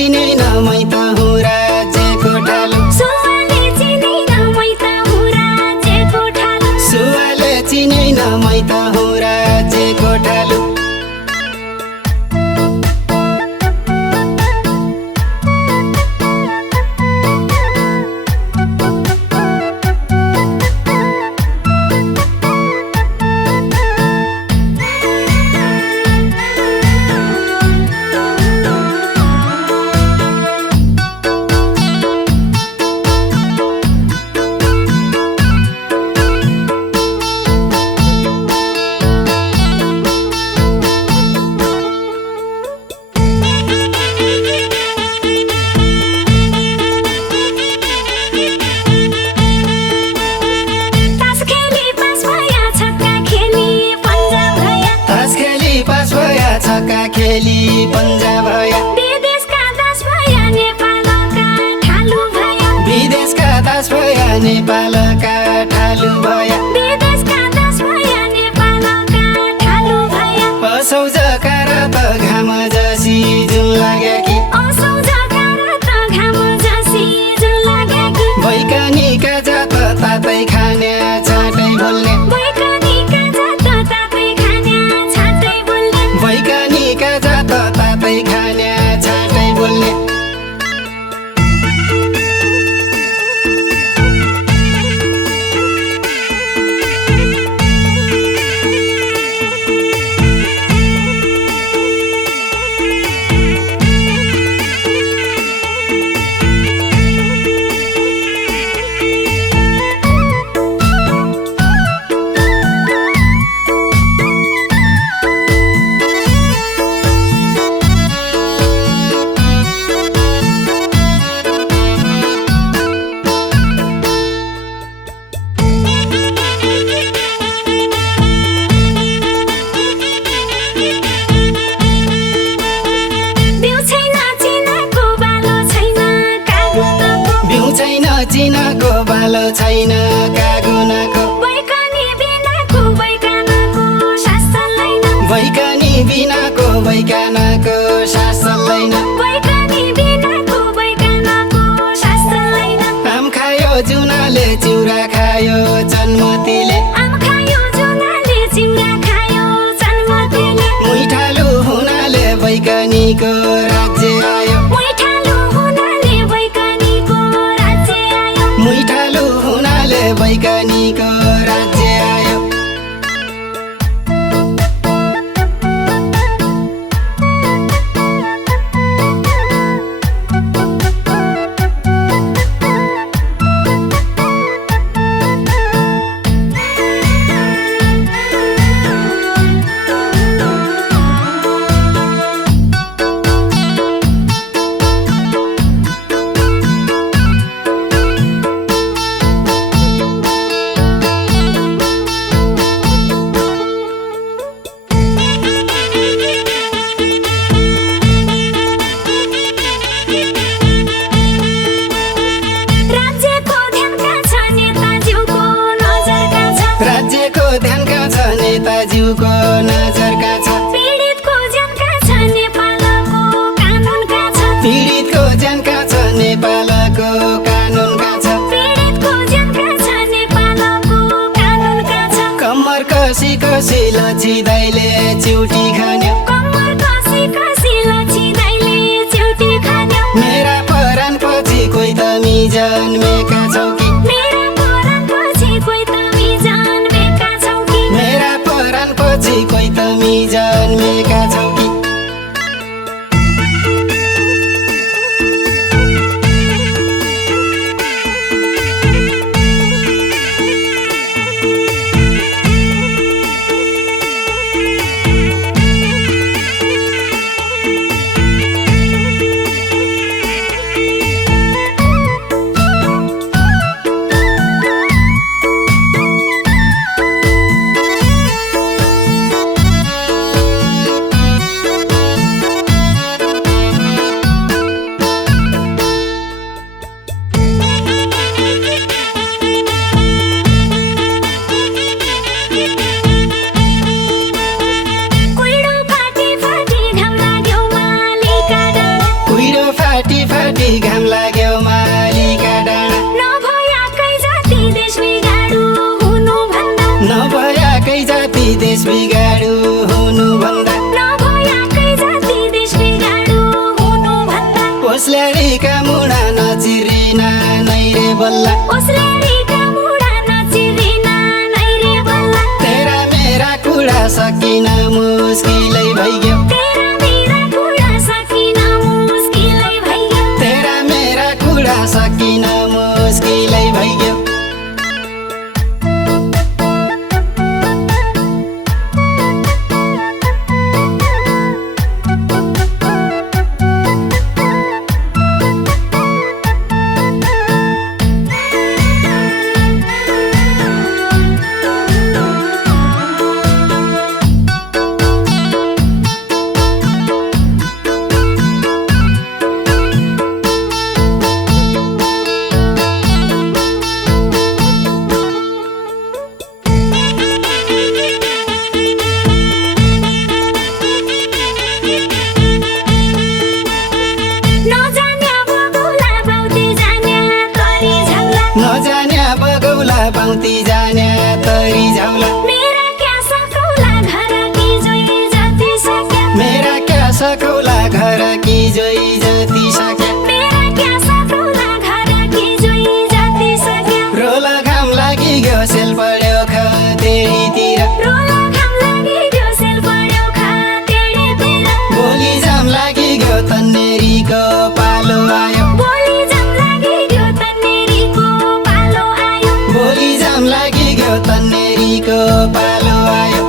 चिनेन मै त हुँ राज्यको ठालु सुवाले चिनेन मै त हुँ राज्यको ठालु सुवाले चिनेन मै त हुँ राज्यको ठालु छक्का खेली पन्जाब भया विदेशका दास भया नेपालका ठालु भया विदेशका दास भया नेपालका ठालु भया विदेशका दास भया नेपालका ठालु भया असौजका रात घाम जसी जुन लाग्या कि असौजका रात घाम जसी जुन लाग्या कि वैज्ञानिकका जात तातै खाने छाँटै बोल्ने वैज्ञानिकका जात तातै खाने छाँटै बोल्ने वैज्ञानिकका जात तातै खाने छाँटै बोल्ने चिनाको बालो छैन कागुनाको वैज्ञानी बिनाको वैज्ञानको शासन लैन वैज्ञानी बिनाको वैज्ञानको शासन लैन वैज्ञानी बिनाको वैज्ञानको शासन लैन आम खायो जुनाले चिउरा खायो जन्मतीले आम खायो जुनाले चिउरा खायो जन्मतीले मुइठालु हुनाले वैज्ञानिकको राज्य आयो मुइठालु हुनाले वैज्ञानिकको राज्य आयो मुइठालु हुनाले वैज्ञानिकको राज्य आयो राज्यको ध्यानका छ नेताज्यूको नजरका छ पीडितको ज्यानका छ नेपालको कानुनका छ पीडितको ज्यानका छ नेपालको कानुनका छ पीडितको ज्यानका छ नेपालको कानुनका छ कम्मर कसी कसी लचिँदैले चिउटी खान्यो कम्मर कसी कसी लचिँदैले चिउटी खान्यो मेरा परान पछि कोही त जन्मेका छौ कि मेरा परान पछि कोही त जन्मेका छौ कि मेरा परान पछि कोही त जन्मेका छौ कि बढी घाम लाग्यो मालीका डाँडा नभएकै जाति देश बिगाडु हुनुभन्दा नभएकै जाति देश बिगाडु हुनुभन्दा नभएकै जाति देश बिगाडु हुनुभन्दा ओस्ल्याडीका मुढा नचिरिन नै रे बल्ला ओस्ल्याडीका मुढा नचिरिन नै रे बल्ला तेरा मेरा कुरा सकिन मुस्किलै भइगयो तेरा मेरा कुरा सकिन मुस्किलै भइगयो तेरा मेरा कुरा सकिन मुस्किलै भइगयो नजान्या बगौला पाउती जान्या तरी झौला मेरा क्या सकौला घर की जोई जाति सक्या मेरा क्या सकौला घर की जोई जति सक्या मेरा क्या सकौला घर की जोई जाति सक्या रोल घाम लागि गयो सेल पढ्यो खतेडीतिर रोला घाम लागि गयो सेल पढ्यो खतेडीतिर भोलि जाम लागि गयो तन्नेरीको पालो आयो भोलि जाम लागि गयो तन्नेरीको पालो आयो भोलि जाम लागि गयो तन्नेरीको पालो आयो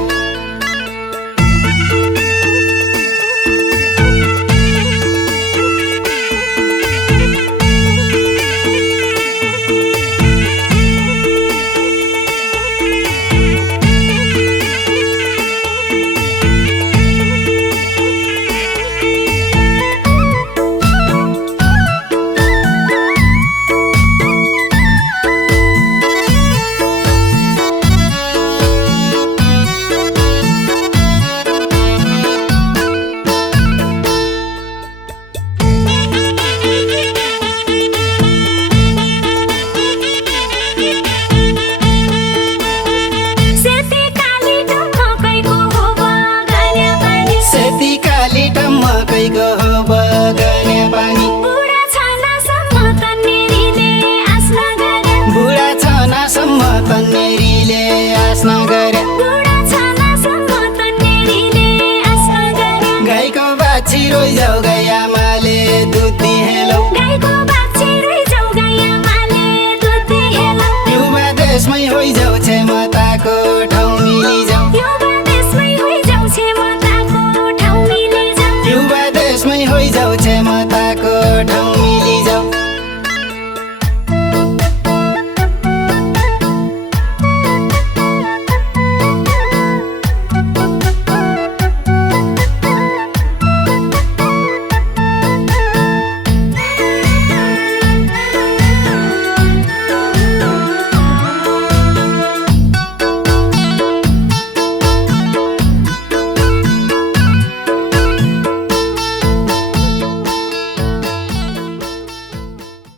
मकैको हो बगाने पानी बुढा छनासम्म तन्नेरीले आस्ना गरे बुढा छनासम्म तन्नेरीले आस्ना गरे बुढा छनासम्म तन्नेरीले आस्ना गरे गाईको बाछी रोइजाउ गैयामाले दुध दिहेलौ गाईको बाछी रोइजाउ गैयामाले दुध दिहेलौ युवा देशमै होइजाउ क्षमताको ठाउँ मिलिजाउ युवा देशमै होइजाउ क्षमताको ठाउँ मिलिजाउ युवा देशमै होइजाउ क्षमताको ठाउँ